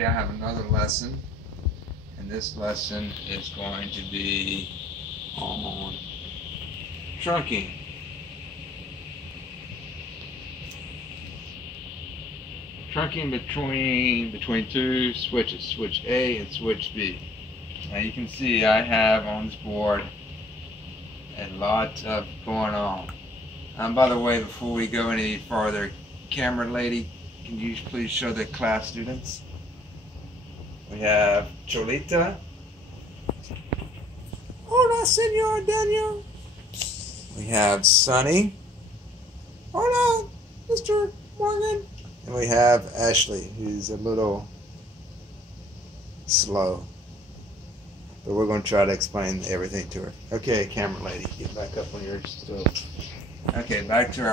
today I have another lesson, and this lesson is going to be on trunking. Trunking between two switches, switch A and switch B. Now you can see I have on this board a lot of going on. By the way, before we go any farther, camera lady, can you please show the class students? We have Cholita. Hola, Senor Daniel. We have Sunny. Hola, Mr. Morgan. And we have Ashley, who's a little slow. But we're going to try to explain everything to her. Okay, camera lady, get back up on your stove. Okay, back to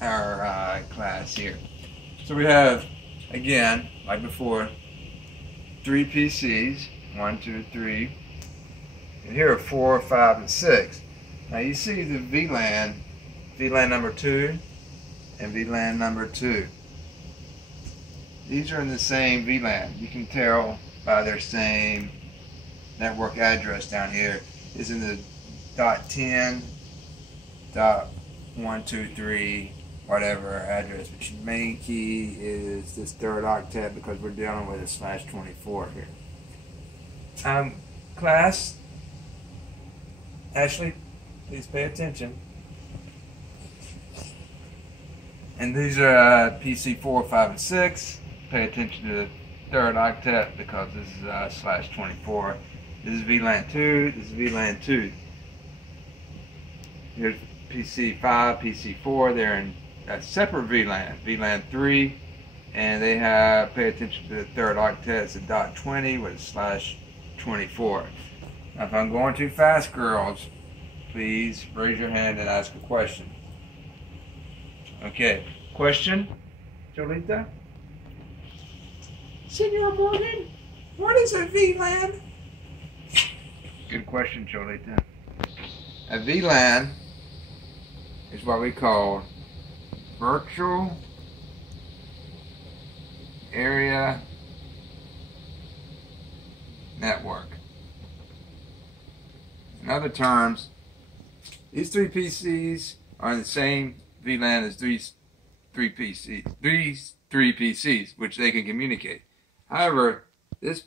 our class here. So we have, again, like before, 3 PCs, 1, 2, 3. And here are 4, 5, and 6. Now you see the VLAN number 2 and VLAN number 2. These are in the same VLAN. You can tell by their same network address down here. Is in the .10.123 whatever address, but your main key is this third octet because we're dealing with a /24 here. Class, Ashley, please pay attention. And these are PC 4, 5, and 6. Pay attention to the third octet because this is /24. This is VLAN 2, this is VLAN 2. Here's PC 5, PC 4, they're in a separate VLAN, VLAN 3, and they have, pay attention to the third octet, it's a .20 with /24. Now if I'm going too fast, girls, please raise your hand and ask a question. Okay, question, Jolita? Senor Morgan, what is a VLAN? Good question, Jolita. A VLAN is what we call Virtual Area Network. In other terms, these 3 PCs are in the same VLAN as these 3 PCs, which they can communicate. However, these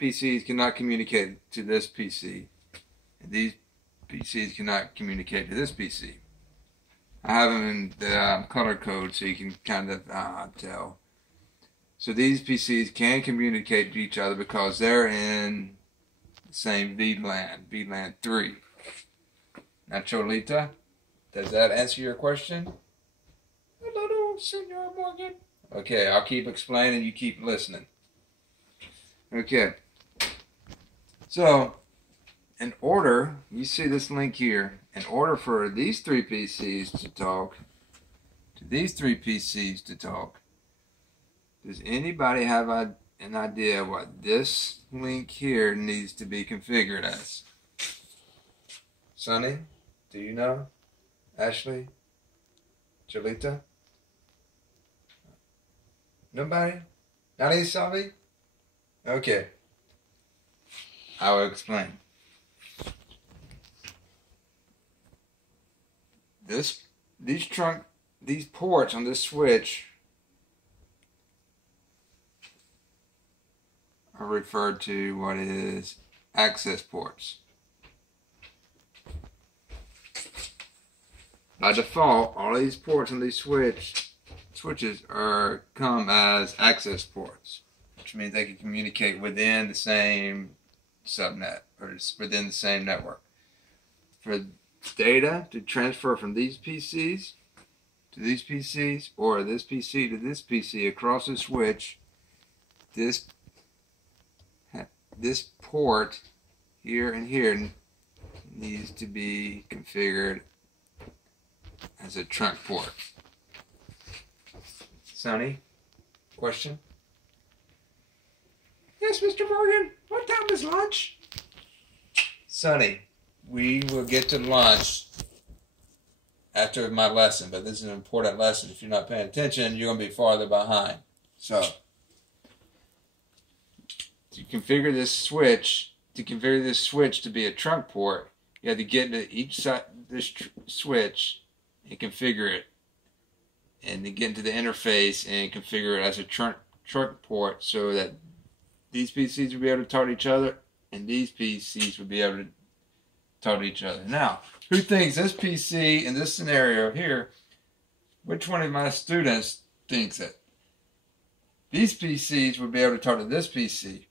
PCs cannot communicate to this PC, and these PCs cannot communicate to this PC. I have them in the color code so you can kind of tell. So these PCs can communicate to each other because they're in the same VLAN, VLAN 3. Now, Cholita, does that answer your question? Hello, Senor Morgan. Okay, I'll keep explaining, you keep listening. Okay. So, in order, you see this link here, in order for these 3 PCs to talk, to these 3 PCs to talk, does anybody have an idea what this link here needs to be configured as? Sunny, do you know? Ashley? Cholita? Nobody? Not even Salvi? Okay. I will explain. These ports on this switch are referred to what is access ports. By default, all these ports on these switches come as access ports, which means they can communicate within the same subnet or within the same network. For data to transfer from these PCs to these PCs or this PC to this PC across the switch, this port here and here needs to be configured as a trunk port. Sonny, question? Yes, Mr. Morgan. What time is lunch? Sonny, we will get to lunch after my lesson, but this is an important lesson. If you're not paying attention, you're going to be farther behind. So, configure this switch, to be a trunk port, you have to get into each side of this switch and configure it, and then get into the interface and configure it as a trunk port, so that these PCs will be able to talk to each other and these PCs will be able to talk to each other. Now, who thinks this PC in this scenario here, which one of my students thinks that these PCs would be able to talk to this PC,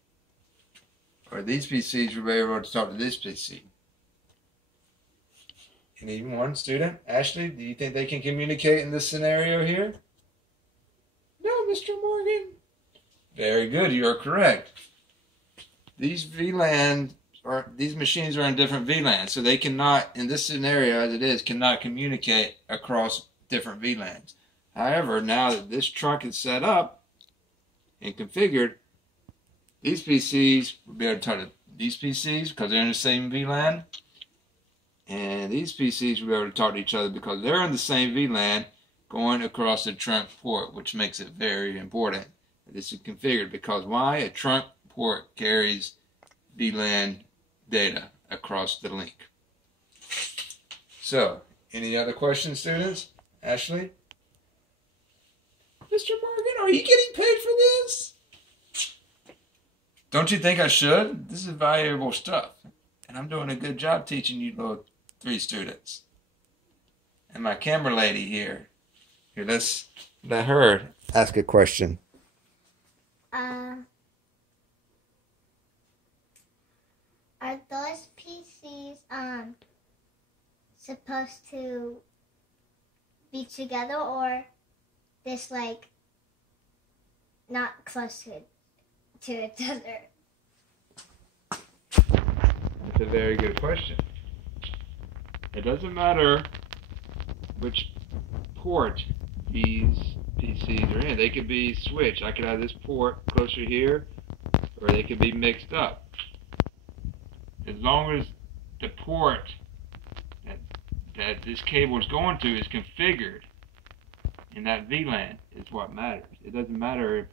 or these PCs would be able to talk to this PC? Any one student? Ashley, do you think they can communicate in this scenario here? No, Mr. Morgan. Very good, you are correct. These machines are in different VLANs, so they cannot, in this scenario as it is, cannot communicate across different VLANs. However, now that this trunk is set up and configured, these PCs will be able to talk to these PCs because they're in the same VLAN, and these PCs will be able to talk to each other because they're in the same VLAN going across the trunk port, which makes it very important that this is configured. Because why? A trunk port carries VLAN data across the link. So, any other questions, students? Ashley? Mr. Morgan, are you getting paid for this? Don't you think I should? This is valuable stuff. And I'm doing a good job teaching you little 3 students. And my camera lady here. Here, let's let her ask a question. Are those PCs supposed to be together, or this like not close to each other? That's a very good question. It doesn't matter which port these PCs are in. They could be switched. I could have this port closer here, or they could be mixed up. As long as the port that this cable is going to is configured in that VLAN is what matters. It doesn't matter if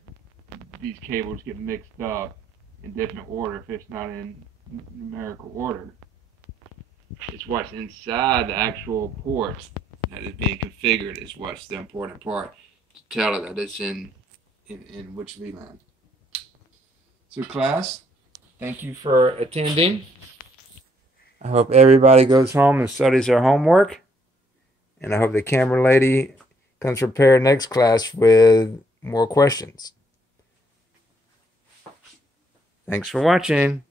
these cables get mixed up in different order if it's not in numerical order. It's what's inside the actual port that is being configured is what's the important part to tell it that it's in which VLAN. So class, thank you for attending. I hope everybody goes home and studies their homework. And I hope the camera lady comes prepared next class with more questions. Thanks for watching.